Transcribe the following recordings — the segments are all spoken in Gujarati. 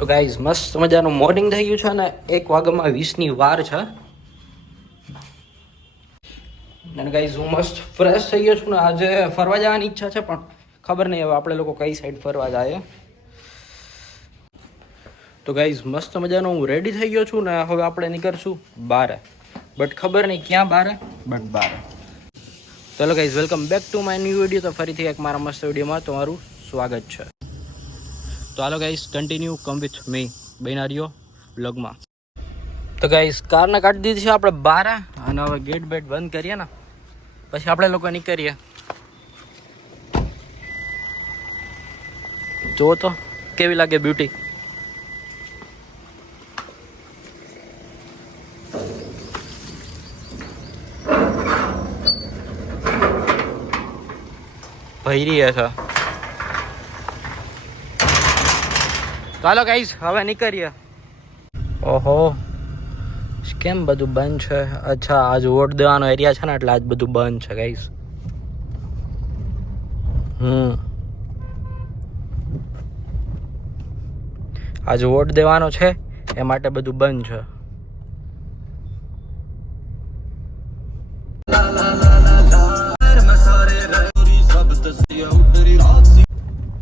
તો ગાઈઝ મસ્ત મજાનું મોર્નિંગ થઈ ગયું છે ને 1:20 વાર છે અને ગાઈઝ હું મસ્ત ફ્રેશ થઈ ગયો છું ને આજે ફરવા જવાની ઈચ્છા છે પણ ખબર નહીં હવે આપણે લોકો કઈ સાઈડ ફરવા જાય. તો ગાઈઝ મસ્ત મજાનું હું રેડી થઈ ગયો છું ને હવે આપણે નીકળશું બારે, બટ ખબર નહીં ક્યાં બારે, બટ બારે. ચલો guys welcome back to my new video. તો ફરીથી એક મારા મસ્ત વિડીયોમાં તમારું સ્વાગત છે. તો hello guys continue come with me બિનારીઓ બ્લોગમાં. તો ગાઈઝ કારને કાઢી દીધી છે આપણે બારે અને હવે ગેટ બેટ બંધ કરીએ ને પછી આપણે લોકો નીકળીએ. જો તો કેવી લાગે બ્યુટી. ભૈરી છે. ચાલો ગાઈઝ હવે નીકળીએ. ઓહો કેમ બધું બંધ છે? અચ્છા આજ વોટ દેવાનો એરિયા છે ને એટલે આજ બધું બંધ છે ગાઈઝ. આજ વોટ દેવાનો છે એ માટે બધું બંધ છે.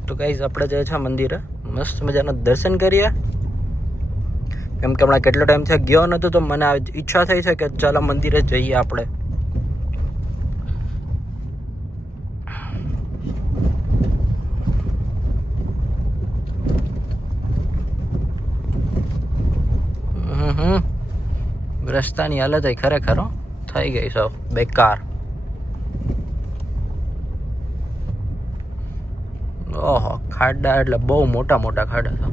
તો ગાઈઝ આપણે જે છે મંદિરે મસ્ત મજાના દર્શન કરીએ કેમ કે હમણાં કેટલો ટાઈમ થયો ગયો નતો તો મને ઈચ્છા થઈ છે કે ચાલો મંદિરે જઈએ આપણે. રસ્તાની હાલત ખરેખર થઈ ગઈ સૌ બેકાર. ઓહો ખાડા એટલે બહુ મોટા મોટા ખાડા છે.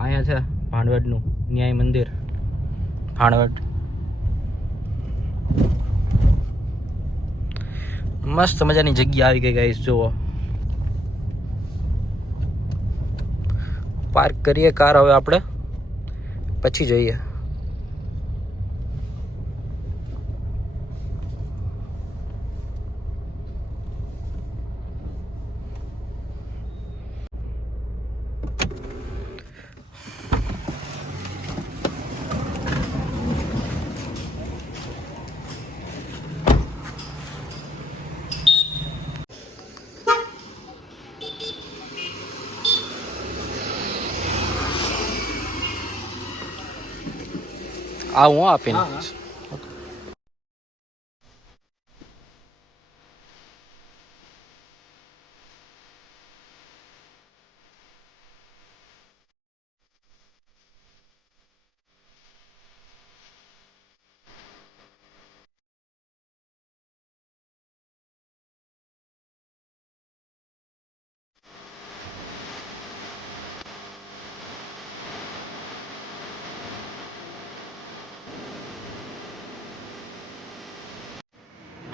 અહીંયા છે ભાણવડનું ન્યાય મંદિર. ભાણવડ મસ્ત મજાની જગ્યા આવી ગઈ ગાઈસ. જુઓ પાર્ક કરીએ કાર હવે આપણે પછી જઈએ. હું આપીને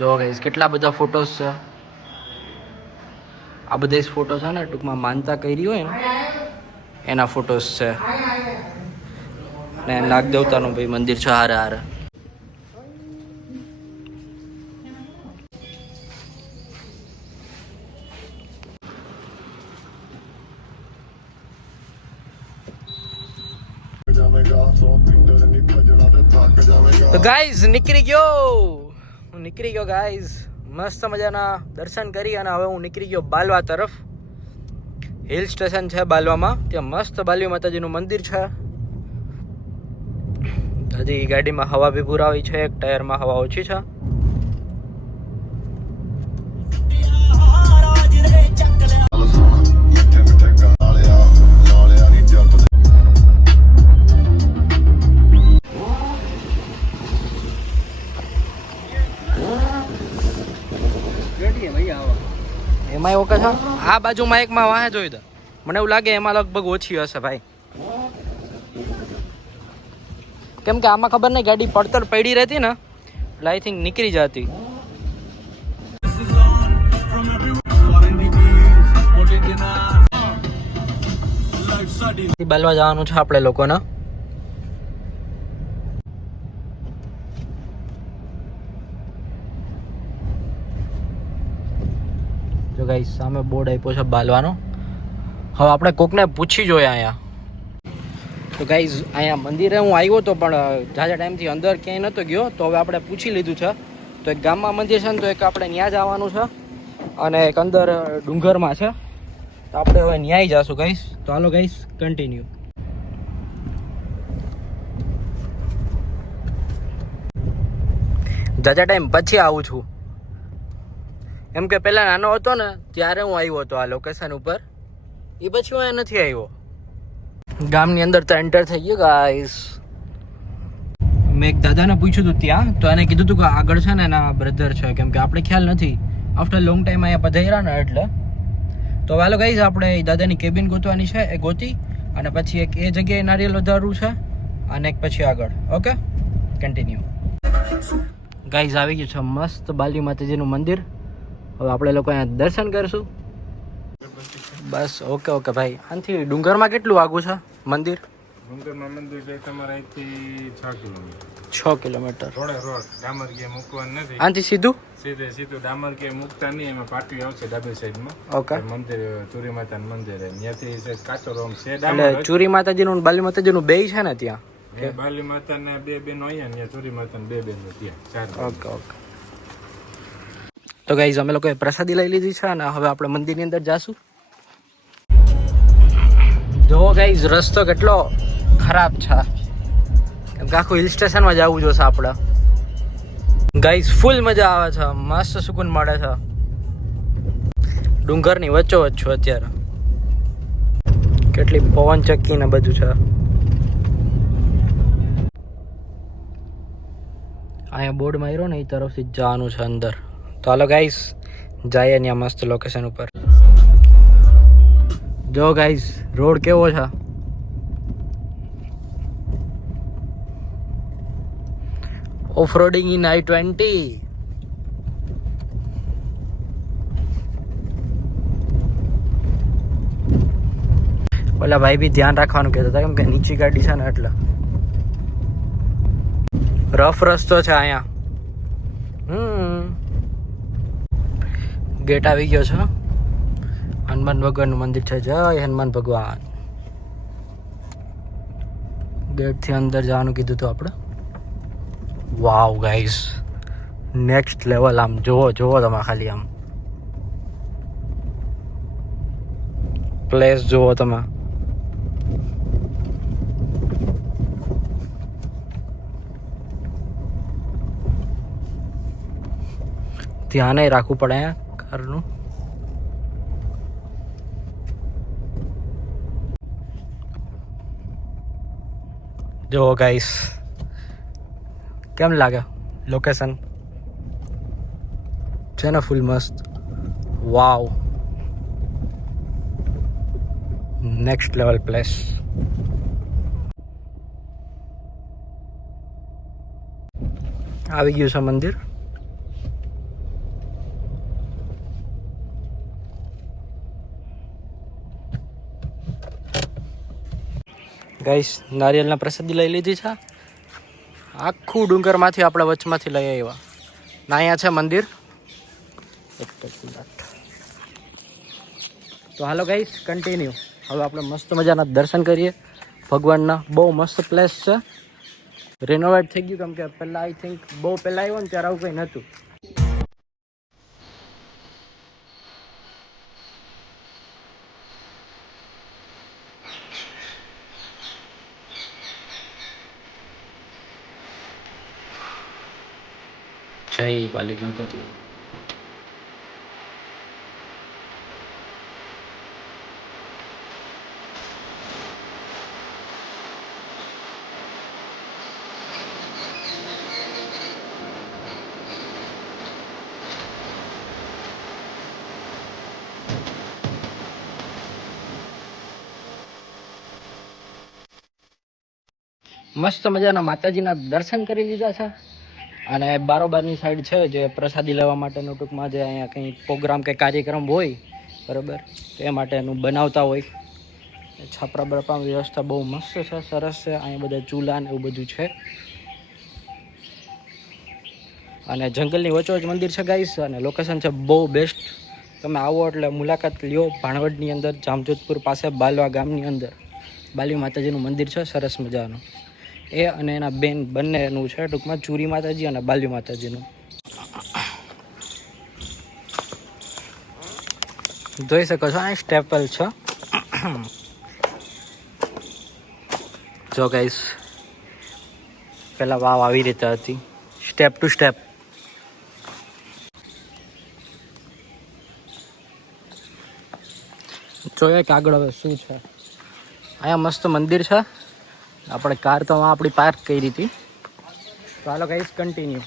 જો ગાઈસ કેટલા બધા ફોટોસ છે. આ બધા ફોટો છે ને ટૂંકમાં માનતા કરી હોય ને એના ફોટોસ છે ને નાગદેવતાનું ભાઈ મંદિર છે હારે હારે. તો ગાઈઝ નીકળી ગયો ગાઈઝ. મસ્ત મજાના દર્શન કરી અને હવે હું નીકળી ગયો બાલવા તરફ. હિલ સ્ટેશન છે બાલવામાં, ત્યાં મસ્ત બાલવી માતાજીનું મંદિર છે. હજી ગાડીમાં હવા બી પુરાવી છે, એક ટાયરમાં હવા ઓછી છે. એમાં એવું કે છે આ બાજુમાં એકમાં વાહે જોઈ દો, મને એવું લાગે એમાં લગભગ ઓછી હશે ભાઈ, કેમ કે આમાં ખબર નહીં ગાડી પડતર પડી રહેતી ને એટલે આઈ થિંક નીકળી જતી. બાલવા જવાનું છે આપણે લોકોને. જો ગાઈસ સામે બોર્ડ આપ્યો છે બાલવાનો. હવે આપણે કોકને પૂછી જોઈએ અહીંયા. તો ગાઈસ અહીંયા મંદિરે હું આવ્યો તો પણ જાજા ટાઈમથી અંદર ક્યાંય નહોતો ગયો, તો હવે આપણે પૂછી લીધું છે. તો એક ગામમાં મંદિર છે ને, તો એક આપણે ત્યાં જવાનું છે અને એક અંદર ડુંગરમાં છે, તો આપણે હવે ન્યાય જઈશું ગાઈસ. તો હાલો ગાઈસ કન્ટિન્યુ. જાજા ટાઈમ પછી આવું છું, એમ કે પહેલાં નાનો હતો ને ત્યારે હું આવ્યો હતો આ લોકેશન ઉપર, એ પછી હું અહીંયા નથી આવ્યો. ગામની અંદર તો એન્ટર થઈ ગયો ગાઈસ. મેં એક દાદાને પૂછ્યું હતું ત્યાં, તો એને કીધું હતું કે આગળ છે ને એના બ્રધર છે, કેમ કે આપણે ખ્યાલ નથી આફ્ટર લોંગ ટાઈમ અહીંયા પધાર્યા ને એટલે. તો હાલો ગાઈસ આપણે એ દાદાની કેબિન ગોતવાની છે, એ ગોતી અને પછી એક એ જગ્યાએ નારિયેલ વધારવું છે અને એક પછી આગળ. Okay continue. ગાઈસ આવી ગયું છે મસ્ત બાલી માતાજીનું મંદિર. હવે આપણે લોકો અહીંયા દર્શન કરશું. બસ ઓકે ઓકે ભાઈ. આનાથી ડુંગરમાં કેટલું આગું છે મંદિર? ડુંગરમાં મંદિર છે તમારે અહીંથી 6 કિલોમીટર. 6 કિલોમીટર. રોડ ડામર કે મૂકવાનું નથી. આનાથી સીધું સીધું ડામર કે મૂકતા નહીં, એમાં પાટી આવશે ડાબી સાઈડમાં. ઓકે. મંદિર ચોરી માતાનું મંદિર ત્યાંથી કાચો રોમ છે. એટલે ચોરી માતાજીનું અને બાલી માતાજીનું બેય છે ને ત્યાં? બાલી માતા ને 2 બહેનો અહીંયા ને ચોરી માતા ને 2 બહેનો ત્યાં. 4. Okay okay. તો ગાઈઝ અમે લોકોએ પ્રસાદી લઈ લીધી છે અને હવે આપણે મંદિરની અંદર જાશું. જો ગાઈઝ રસ્તો કેટલો ખરાબ છે, કેમ કે આખું હિલ સ્ટેશનમાં જવું જોશે આપણે. ગાઈઝ ફૂલ મજા આવે છે, મસ્ત સુકૂન મળે છે. ડુંગરની વચ્ચોવચ્ચ છું અત્યારે. કેટલી પવન ચક્કી ને બધું છે. અહીંયા બોર્ડ માર્યો ને એ તરફથી જ જવાનું છે અંદર. તો હાલો ગાઈસ જઈએ ત્યાં મસ્ત લોકેશન ઉપર. જો ગાઈસ રોડ કેવો છે. Of રોડિંગ in I-20. ઓલા ભાઈ બી ધ્યાન રાખવાનું કહેતા હતા, કેમ કે નીચી ગાડી છે ને એટલે રફ રસ્તો છે અહીંયા. ગેટ આવી ગયો છે. હનુમાન ભગવાનનું મંદિર છે. જય હનુમાન ભગવાન. ગેટથી અંદર જવાનું કીધું હતું આપણે. વાવ ગાઈસ નેક્સ્ટ લેવલ. આમ જોવો તમે ખાલી આમ પ્લેસ જોવો તમે. ધ્યાન રાખવું પડે કારનું. જો ગાઈસ કેમ લાગે લોકેશન? છે ને ફૂલ મસ્ત. વાવ નેક્સ્ટ લેવલ પ્લેસ. આવી ગયું છે મંદિર. ગાઈસ નારિયેલના પ્રસાદી લઈ લીધી છે. આખું ડુંગરમાંથી આપણે વચમાંથી લઈ આવ્યા. ના અહીંયા છે મંદિર. તો હાલો ગાઈસ કન્ટિન્યુ. હવે આપણે મસ્ત મજાના દર્શન કરીએ ભગવાનના. બહુ મસ્ત પ્લેસ છે. રિનોવેટ થઈ ગયું, કેમ કે પહેલાં આઈ થિંક બહુ પહેલાં આવ્યો ને ત્યારે આવું કંઈ નહોતું. જય બાલી ગણપતિ. મસ્ત મજાના માતાજીના દર્શન કરી લીધા છે અને બારોબારની સાઈડ છે જે પ્રસાદી લેવા માટેનું, ટૂંકમાં જે અહીંયા કંઈ પ્રોગ્રામ કે કાર્યક્રમ હોય બરાબર તો એ માટેનું બનાવતા હોય. છાપરા બરાપરાની વ્યવસ્થા બહુ મસ્ત છે, સરસ છે. અહીંયા બધા ચૂલા ને એવું બધું છે અને જંગલની વચ્ચોવચ મંદિર છે ગાઈસ. અને લોકેશન છે બહુ બેસ્ટ. તમે આવો એટલે મુલાકાત લ્યો ભાણવડની અંદર, જામજોધપુર પાસે બાલવા ગામની અંદર બાલી માતાજીનું મંદિર છે સરસ મજાનું. એ અને એના બેન બંનેનું છે, ટૂંકમાં ચૂરી માતાજી અને બાલી માતાજીનું. જોઈ શકો છો આ સ્ટેપલ છે. જો ગાઈસ પેલા વાવ આવી રીતે હતી, સ્ટેપ ટુ સ્ટેપ. જોઈએ કે આગળ હવે શું છે. અહીંયા મસ્ત મંદિર છે. આપણે કાર તો આપણી પાર્ક કરી હતી. તો હાલો ગાઈસ કન્ટિન્યુ.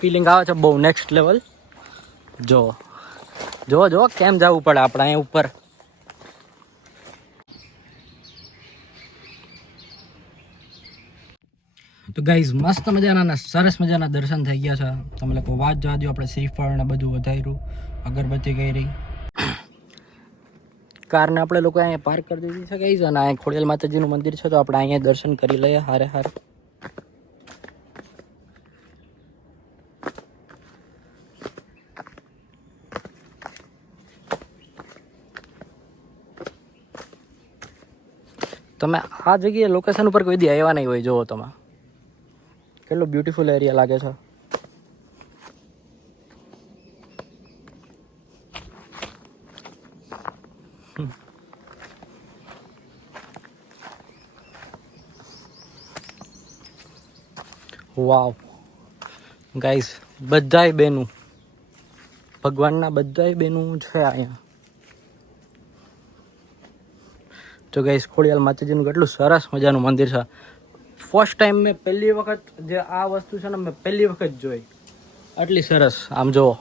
ફિલિંગ આવે છે બહુ નેક્સ્ટ લેવલ. જો જો જો કેમ જવું પડે આપણે અહીંયા ઉપર. તો ગાઈઝ મસ્ત મજાના સરસ મજાના દર્શન થઈ ગયા છે. તમે લોકો વાત જવા દો, આપણે શ્રીફળ ને બધું વધાર્યું, અગરબત્તી કરી. કારને આપણે લોકો અહીંયા પાર્ક કરી દીધી છે ગાઈઝ, અને અહીંયા ખોડિયાલ માતાજીનું મંદિર છે, તો આપણે અહીંયા દર્શન કરી લઈએ હારે હારે. તમે આ જગ્યાએ લોકેશન ઉપર કોઈ દી આવ્યા નહીં હોય, જોવો તમે કેટલો બ્યુટીફુલ એરિયા લાગે છે. વાવ ગાઈસ, બધાય બેનું ભગવાનના બધાય બેનું છે અહીંયા. તો ગાઈસ ખોડિયાલ માતાજીનું કેટલું સરસ મજાનું મંદિર છે. ફર્સ્ટ ટાઈમ મેં પહેલી વખત જે આ વસ્તુ છે ને, મેં પહેલી વખત જોઈ આટલી સરસ. આમ જુઓ,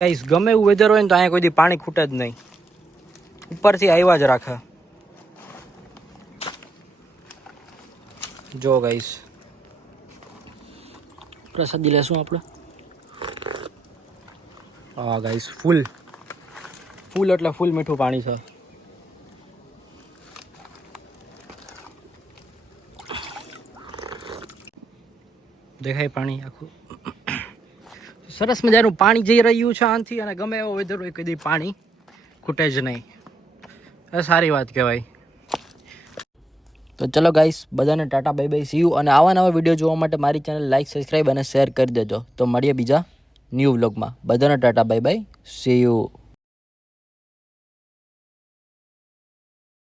ગાઈસ ગમે એવું વેધર હોય ને તો અહીંયા કોઈ દી પાણી ખૂટે જ નહીં, ઉપરથી આવ્યા જ રાખે. જો ગાઈસ પ્રસાદી લેશું આપણે. હા ગાઈસ, ફૂલ એટલે ફૂલ મીઠું પાણી છે. દેખાય પાણી આખું સરસ મજાનું પાણી જઈ રહ્યું છે આનાથી, અને ગમે એવો વેધર હોય કદી પાણી ખૂટે જ નહીં. એ સારી વાત કહેવાય. તો ચલો ગાઈસ, બધાને Tata bye bye, C you. અને આવા નવા વિડીયો જોવા માટે મારી ચેનલ લાઈક, સબસ્ક્રાઈબ અને શેર કરી દેજો. તો મળીએ બીજા ન્યૂ વ્લોગમાં. બધાને Tata bye bye, C you.